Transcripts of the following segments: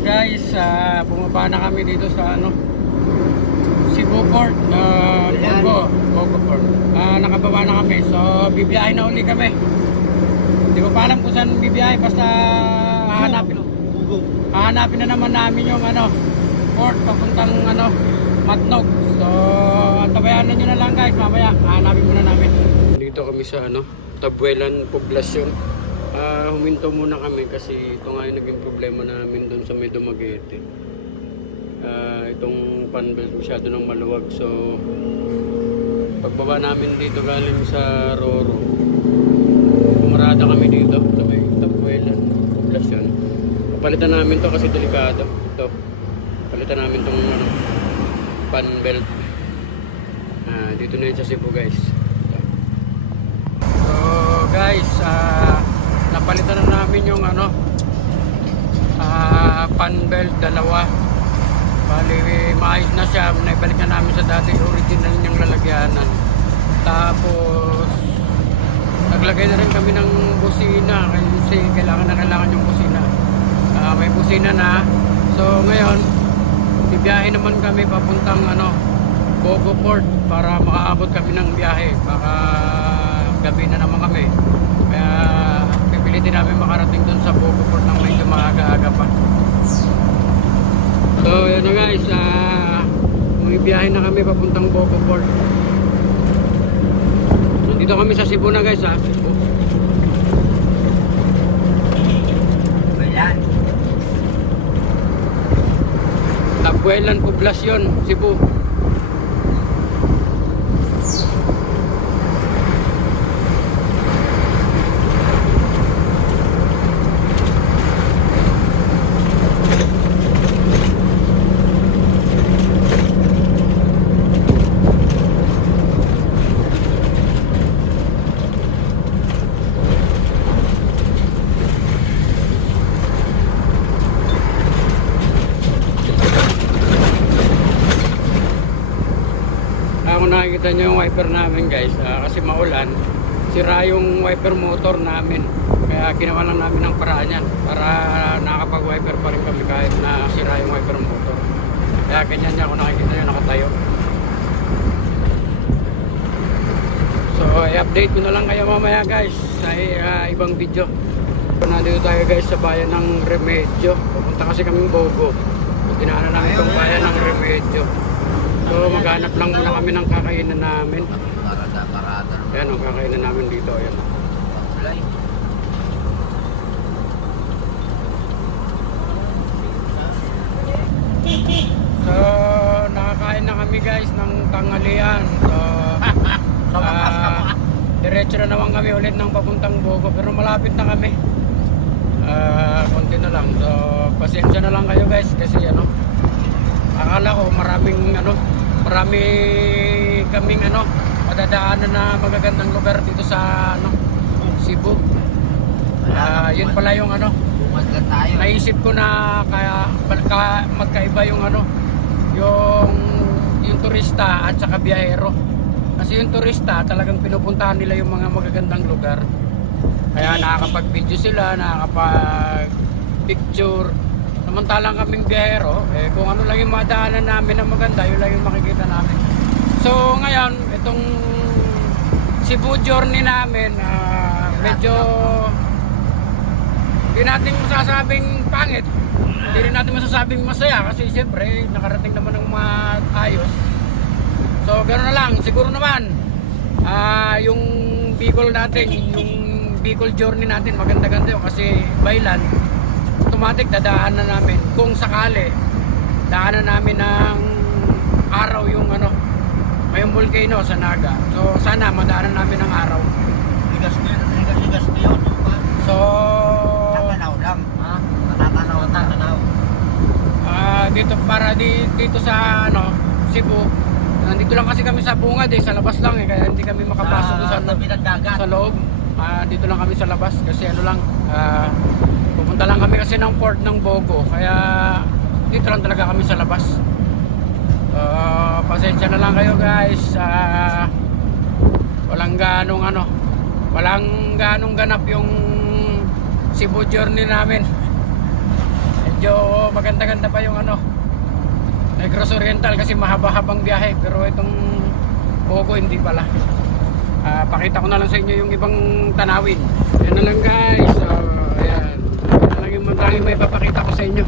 guys, ah, bumaba na kami dito sa ano Cebu Port, uh, Bogo, Bogo Port. Ah, nakababa na kami. So, bibiyahe na uli kami. Hindi ko pa alam kung saan bibiyahe basta hahanapin. Hahanapin na naman namin yung ano port papuntang ano Matnog. So, tabayanan nyo na lang guys. Mamaya, hahanapin muna namin. Dito kami sa ano, Tabuelan Poblasyon. Ah, huminto muna kami kasi ito nga yung naging problema namin doon sa may Dumaguete. Ah, itong panbelt masyado ng maluwag. So, pagbaba namin dito galing sa Roro, pumarada kami dito sa may Tabuelan Poblasyon. Palitan namin to kasi delikado. Ito. Palitan namin tong ano, pan belt. Ah, dito na yun sa Cebu guys. Ito. So guys, ah, napalitan na namin yung ano, ah, pan belt dalawa. Bali, maayos na siya. Naibalik na namin sa dati original niyang lalagyanan. Tapos, naglagay na rin kami ng busina kasi kailangan na kailangan yung busina. Ah, may busina na. So ngayon, bibiyahe naman kami papuntang ano, Bogo Port para makaabot kami ng biyahe. Baka gabi na naman kami. Kaya pipilitin namin makarating dun sa Bogo Port ng medyo maaga-aga pa. So yan na guys, ah, may biyahe na kami papuntang Bogo Port. Nandito kami sa Cebu na guys ha, Cebu. Ayan. Tabuelan Poblasyon, Cebu. Ah, kung nakikita nyo yung wiper namin guys, ah, kasi maulan, sira yung wiper motor namin. Kaya ginawa lang namin ng paraan yan para nakakapag-wiper pa rin kami kahit na sira yung wiper motor. Kaya ganyan niya kung nakikita nyo nakatayo. So, i-update ko na lang kayo mamaya guys sa ah, ibang video. Nandito tayo guys sa bayan ng Remedyo. Pupunta kasi kaming Bogo. Dinaanan namin itong bayan ng Remedyo. So maghanap lang muna kami ng kakainan namin. Ayan o, kakainan namin dito. Ayan. So nakakain na kami guys ng tanghalian. So ah, diretso na naman kami ulit ng papuntang Bogo pero malapit na kami. Ah, konti na lang. So pasensya na lang kayo guys kasi ano akala ko maraming ano marami kaming ano madadaanan na magagandang lugar dito sa ano Cebu. Ah, yun pala yung ano tayo. naisip ko na kaya magka, magkaiba yung ano yung yung turista at saka biyahero. Kasi yung turista talagang pinupuntahan nila yung mga magagandang lugar. Kaya nakakapag video sila nakakapag picture samantalang kaming biyahero eh kung ano lang yung madaanan namin na maganda yun lang yung makikita namin so ngayon itong Cebu journey namin ah, medyo hindi natin masasabing pangit. Hindi rin natin masasabing masaya kasi siyempre nakarating naman ng mga ayos. So gano'n na lang, siguro naman ah yung Bicol natin, yung Bicol journey natin maganda-ganda yun kasi Bailan automatic dadaan na namin kung sakali daanan namin ng araw yung ano may volcano sa Naga. So sana madaanan namin ng araw. Ligas na. Ligas, ligas na yun. So Tatanaw lang. Ha? Tatanaw, tatanaw. Ah, dito para di, dito sa ano, Cebu. Nandito lang kasi kami sa bungad eh, sa labas lang eh, kaya hindi kami makapasok sa, Sa sa loob. Ah, dito lang kami sa labas kasi ano lang, ah, pupunta lang kami kasi ng port ng Bogo, kaya dito lang talaga kami sa labas. Ah, pasensya na lang kayo guys. Ah, walang ganong ano, walang ganong ganap yung Cebu journey namin. Medyo maganda-ganda pa yung ano, Negros Oriental kasi mahaba-habang biyahe pero itong Pogo hindi pala. Ah, pakita ko na lang sa inyo yung ibang tanawin. Yan na lang guys. So, ayan. Yan na lang yung tanging may papakita ko sa inyo.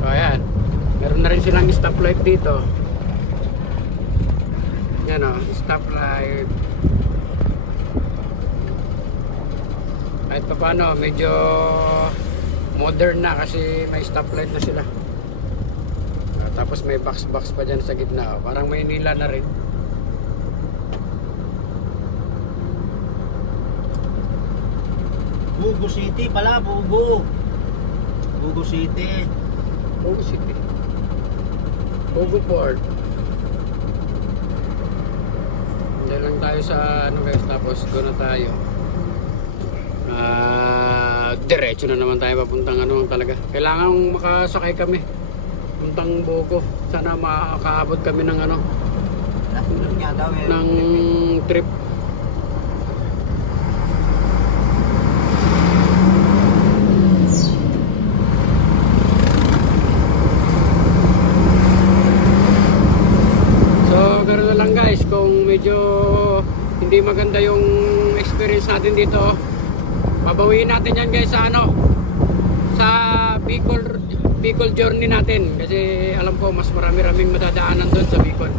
So ayan. Meron na rin silang stoplight dito. Yan o, stoplight. Kahit pa paano, medyo modern na kasi may stoplight na sila. Tapos may box-box pa dyan sa gitna. oh. Parang may nila na rin. Bugo City pala, Bugo. Bugo City. Pogo City. Pogo Port. Diyan lang tayo sa ano guys, tapos doon na tayo. Ah, diretso na naman tayo papuntang ano talaga. Kailangan makasakay kami. Puntang Bogo. Sana makakaabot kami ng ano, eh. ng trip. So, ganoon na lang guys, kung medyo hindi maganda yung experience natin dito, babawiin natin yan guys sa ano, sa Bicol, Bicol journey natin. Kasi alam ko, mas marami-raming madadaanan doon sa Bicol.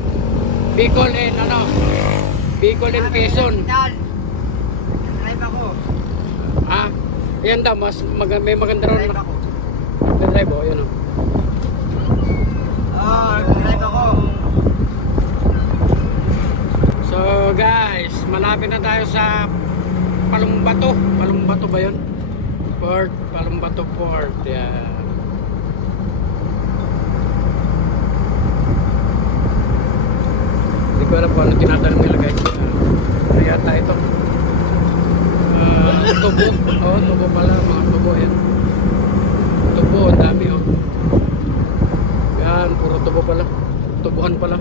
Bicol and ano, Bicol and Quezon. Drive ako. Ah, yan daw, mas mag may maganda raw Drive ako. drive oh, yan oh. Oh, drive ako. So guys, malapit na tayo sa Palumbato. Palumbato ba yun? Port, Palumbato Port. Yeah. Hindi ko alam kung ano tinatalo nila guys. Ano yata ito? Uh, tubo. Oo, oh, tubo pala. Mga tubo yan. Tubo, ang dami oh. Yan, puro tubo pala. Tubuhan pala.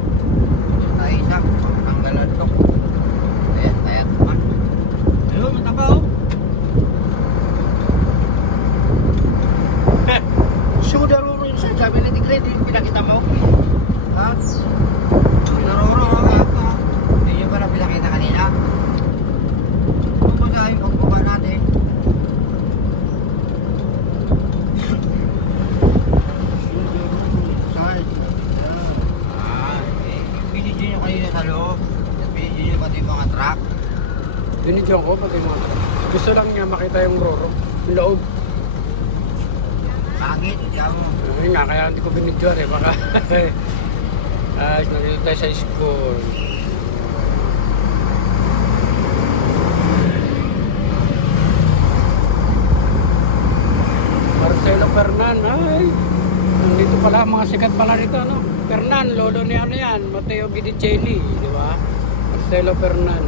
Tayo isa. Tanggalan to. Ayan, ayan. Ayun, mataba oh. Daruro yun sa ni Tigre, di pinakita mo. Ha? Daruro ako ako. Hindi nyo pala pinakita kanina. Pupunta yung pagbaba natin. Saan? Ah, eh, binidyo nyo kanina sa loob. Binidyo nyo pati yung mga truck. Binidyo ko pati mga Gusto lang niya makita yung Roro. Yung loob. Pangit, diyan mo. Ayun nga, kaya hindi ko binidyoan eh. Ah, nandito tayo sa school. Marcelo Fernan, ay. Nandito pala, mga sikat pala rito, no? Fernan, lolo ni ano yan, Mateo Gidicelli, di ba? Marcelo Fernan.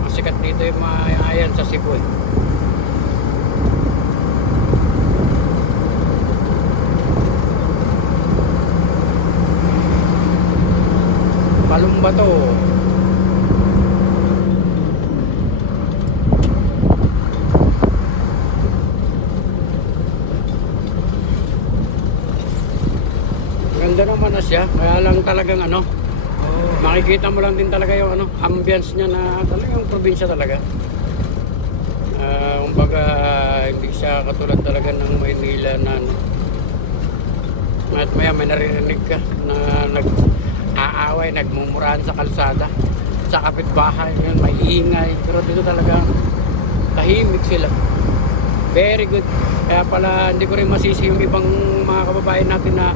Mga sikat dito yung mga ayan sa Cebu eh. Palumbato. Ganda naman na siya, kaya lang talagang ano, makikita mo lang din talaga yung ano, ambience niya na talagang probinsya talaga. Ah, kumbaga, hindi siya katulad talaga ng Maynila na ano, at maya may naririnig ka na nag-aaway, nagmumurahan sa kalsada sa kapitbahay, yun, may ingay. Pero dito talaga tahimik sila. Very good. Kaya pala hindi ko rin masisi yung ibang mga kababayan natin na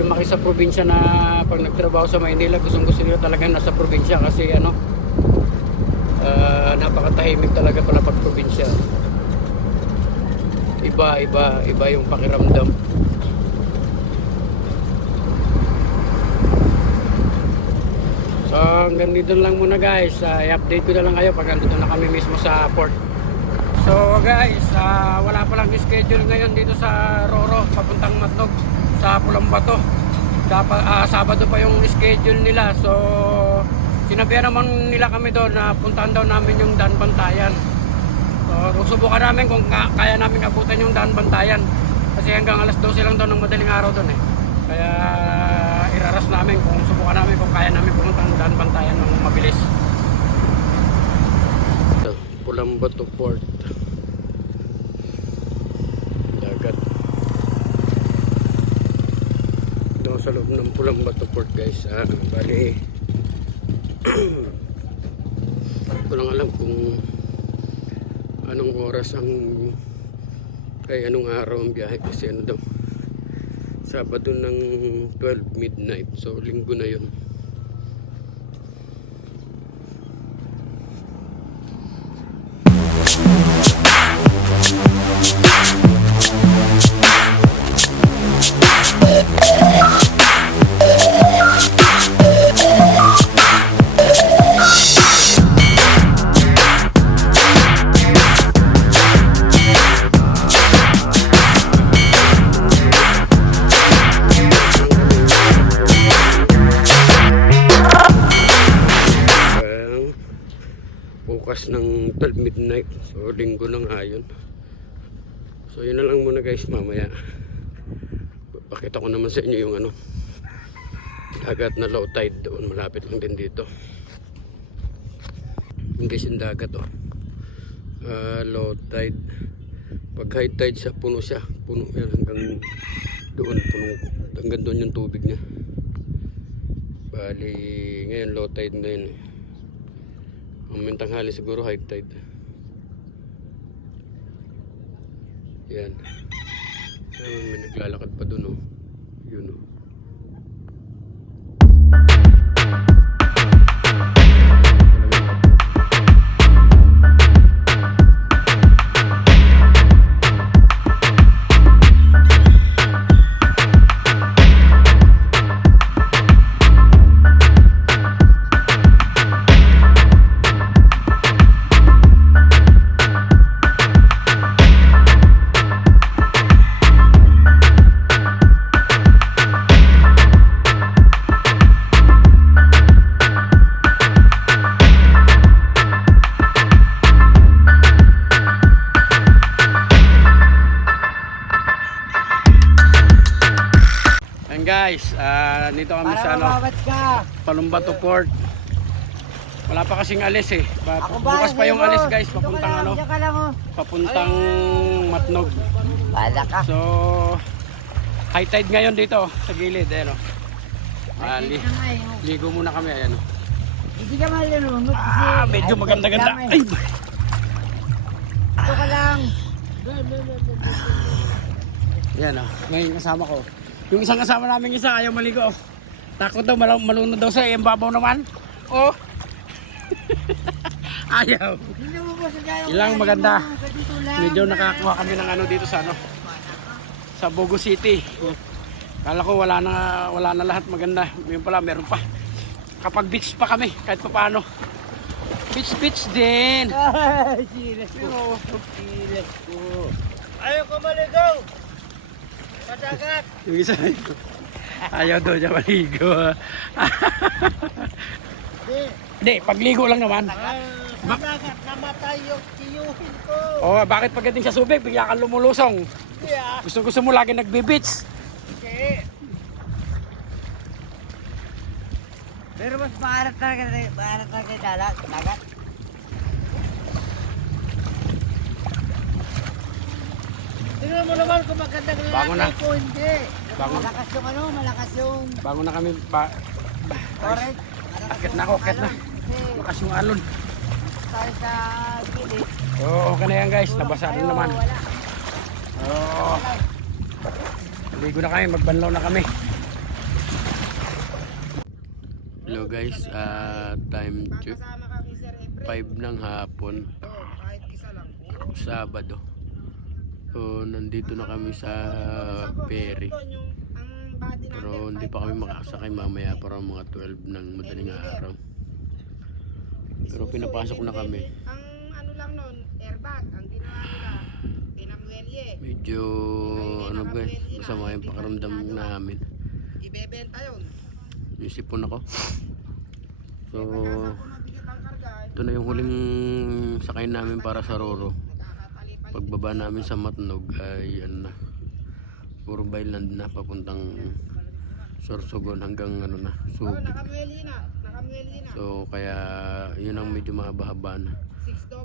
lumaki sa probinsya na pag nagtrabaho sa Maynila gustong gusto nila talaga nasa probinsya kasi ano ah, napakatahimik talaga pala pag probinsya. Iba iba iba yung pakiramdam So hanggang dito lang muna guys. Ah, i-update ko na lang kayo pag andito na kami mismo sa port. So guys, ah, wala pa lang schedule ngayon dito sa Roro, papuntang Matnog sa Pulambato. Dapat ah, Sabado pa yung schedule nila. So sinabihan naman nila kami doon na puntahan daw namin yung Dan Bantayan. So, susubukan namin kung ka- kaya namin abutan yung daan bantayan. Kasi hanggang alas 12 lang daw ng madaling araw doon eh. Kaya iraras namin kung subukan namin kung kaya namin pumunta ng daan bantayan ng mabilis. Pulang Bato Port. Dagat. Ito sa loob ng Pulang Bato Port guys. Ah, bali. Ko lang alam kung anong oras ang ay anong araw ang biyahe kasi ano daw Sabado ng 12 midnight. So linggo na yun bukas ng 12 midnight. So, linggo ng ayon. So, yun na lang muna guys. Mamaya, pakita ko naman sa inyo yung ano, dagat na low tide doon. Malapit lang din dito. Yung guys yung dagat oh. Ah, low tide. Pag high tide siya, puno siya. Puno yan hanggang doon. Puno. Hanggang doon yung tubig niya. Bali, ngayon low tide na eh. Mamayang tanghali siguro high tide. Yan. Ayun, may naglalakad pa dun oh. Yun oh. Palumbato Port. Wala pa kasing alis eh. Ba? bukas pa yung alis guys, papuntang ano, oh. papuntang Matnog. Bala ka. So, high tide ngayon dito sa gilid. Ayan o. Ah, li- eh, oh. ligo muna kami. Ayan o. Hindi ka malulunod kasi... Ah, medyo maganda-ganda. eh. Ay, Dito ka lang. yan o. Ngayon kasama ko. Yung isang kasama namin isa, ayaw maligo. Takot daw, mal- malunod daw. Yung babaw naman. Oh. ayaw. Ilang maganda. sa. Medyo nakakuha kami ng ano dito sa ano. Sa Bogo City. Kala ko wala na wala na lahat maganda. Yun pala meron pa. Kapag beach pa kami kahit pa paano. Beach beach din. Ay, silas ko. Silas ko. Ayaw ko maligaw. Yung isa ayaw daw niya maligo. Hindi. Pagligo lang naman. Madagat. Namatay yung tiyuhin ko. Oh, bakit pagdating sa subig bigla kang lumulusong? Hindi ah. Gusto gusto mo lagi nagbe-beach. Hindi. Pero mas maarat talaga, maarat talaga yung dagat. Tingnan mo naman kung magandang lalaki ko, hindi. Bago. Malakas yung ano, malakas yung Bago na kami pa correct. Akit na ako, akit na. Kasi Lakas yung alon. tayo sa gilid. Oo, okay na yan guys. Nabasa rin naman. Oo. Ligo na kami, magbanlaw na kami. Hello guys, ah time check Kasama kami Sir Efren. 5 ng hapon, Oh. Sabado. So nandito na kami sa ferry. Pero hindi pa kami makakasakay mamaya para mga 12 ng madaling araw. Pero pinapasok na kami. Ang ano lang nun, airbag, ang ginawa nila, pinamwelye. Medyo ano guys, masama yung pakaramdam namin. Ibebenta yun. Yung sipon ako. So ito na yung huling sakay namin para sa Roro. Pagbaba namin sa Matnog ay ano na puro byland na papuntang Sorsogon hanggang ano na Subi. nakameli na. Nakameli na. So kaya yun ang medyo mahaba-haba na.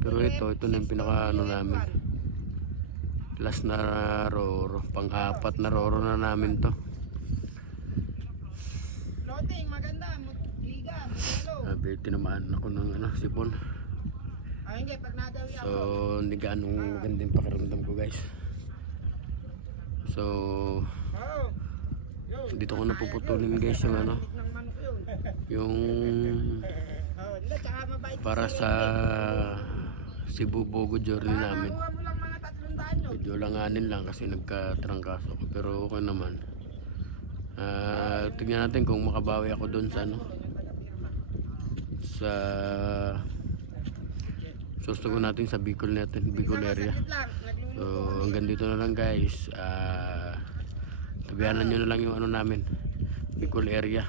Pero ito, ito na yung pinaka ano namin. F1. Last na roro, pang-apat na roro na namin to. Floating, maganda. Liga. Sabi, tinamaan ako ng ano, sipon. Ah, hindi, pag nadawi So, ako. hindi ganong maganda yung pakiramdam ko guys. So, Oh. Dito ko napuputulin guys yung ano, yung Oh, para sa Cebu Bogo journey namin. Daan yun. Medyo langanin lang kasi nagkatrangkaso ko pero okay naman. Ah, tignan natin kung makabawi ako doon sa ano sa susto ko natin sa Bicol natin, Bicol area. So hanggang dito na lang guys. Ah, tabihanan nyo na lang yung ano namin, Bicol area.